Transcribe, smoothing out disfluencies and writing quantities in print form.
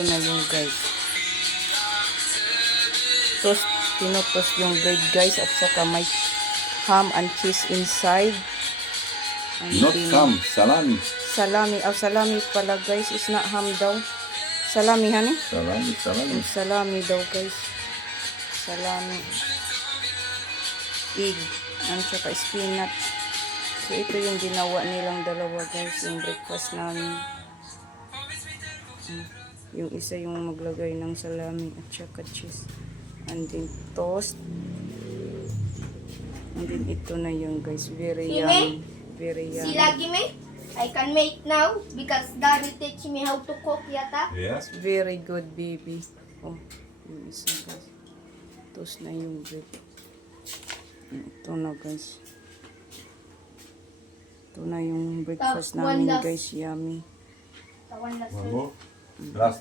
Ito na yung guys. Toast, tinotoast yung bread guys at saka may ham and cheese inside. Not ham, salami. Salami. Oh, salami pala guys. It's not ham daw. Salami, honey? Salami, salami. Yung salami daw guys. Salami. Egg. At saka spinach. So, ito yung ginawa nilang dalawa guys. Yung breakfast namin. Yung isa yung maglagay ng salami at saka cheese. And then toast. And then ito na yung guys. Very yummy. Very yummy. Sila me? I can make now because daddy teach me how to cook yata. Yes. Very good, baby. Oh, yung isa guys. Toast na yung bread. Ito na guys. Ito na yung breakfast namin guys. Yummy. Tawan na One more. Last.